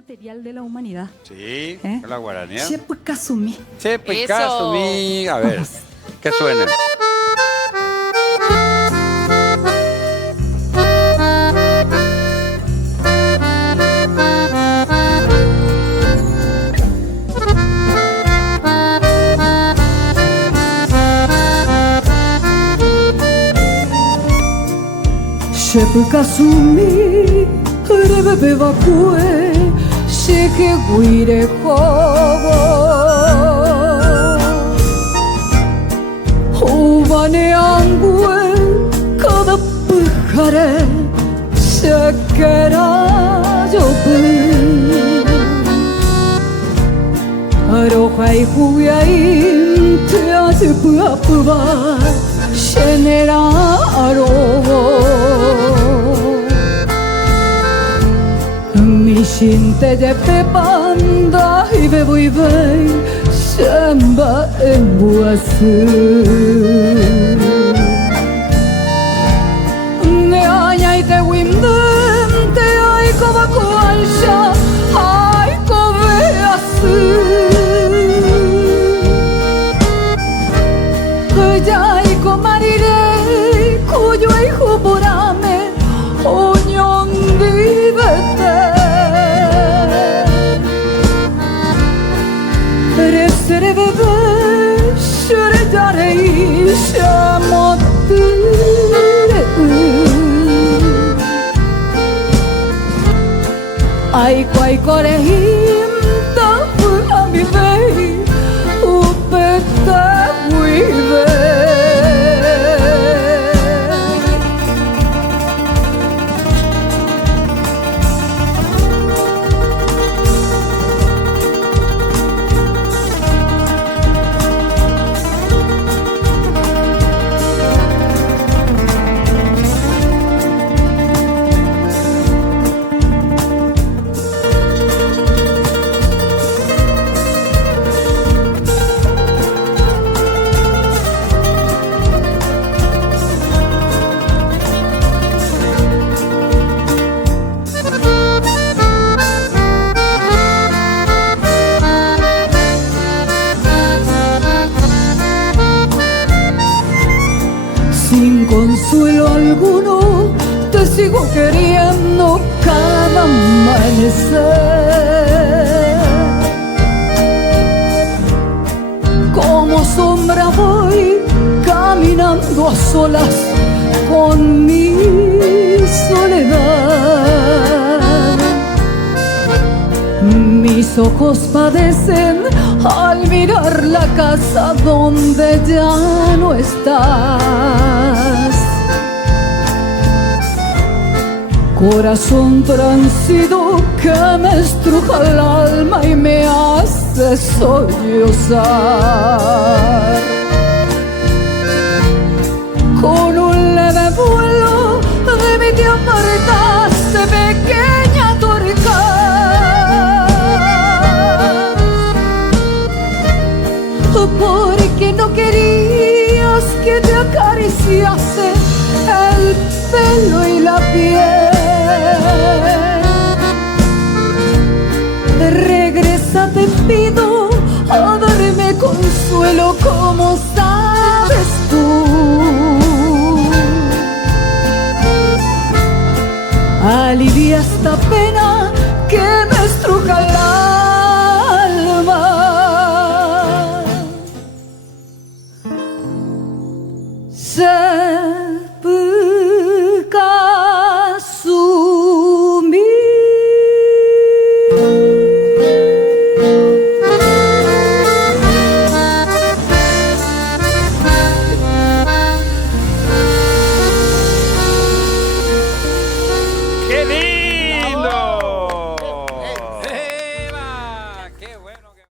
material de la humanidad. Sí, ¿Eh? la guaranía. Chepe Kasumi. Chepe Eso. Kasumi. A ver, ¿qué suena? Chepe Kasumi, rebebe bakue, sheke guire kogo. Ubane angue, kada pujare, shekera jobu. Arohai huyain, te ajupu apuba, shenera aroho. Mishinte de pepanda ibe buibei shamba embuasu ne anyai te wimden te aiko bakuansha aiko beasu jaiko marirei kuyoi huburame onyongi bete Resere bebe şure darei şamottire Aiko rehim tapu amivei upete guivei Sin consuelo alguno, te sigo queriendo cada amanecer. Como sombra voy caminando a solas con mi soledad. Mis ojos padecen al mirar la casa donde ya no estás. Corazón transido que me estruja el alma y me hace sollozar. Con un leve vuelo de mi tiempo retaste pequeña turca. Porque no querías que te acariciase el pelo y la piel. Regresa, te pido, a darme consuelo como sabes tú. Alivia esta pena que me estruja el alma. Sé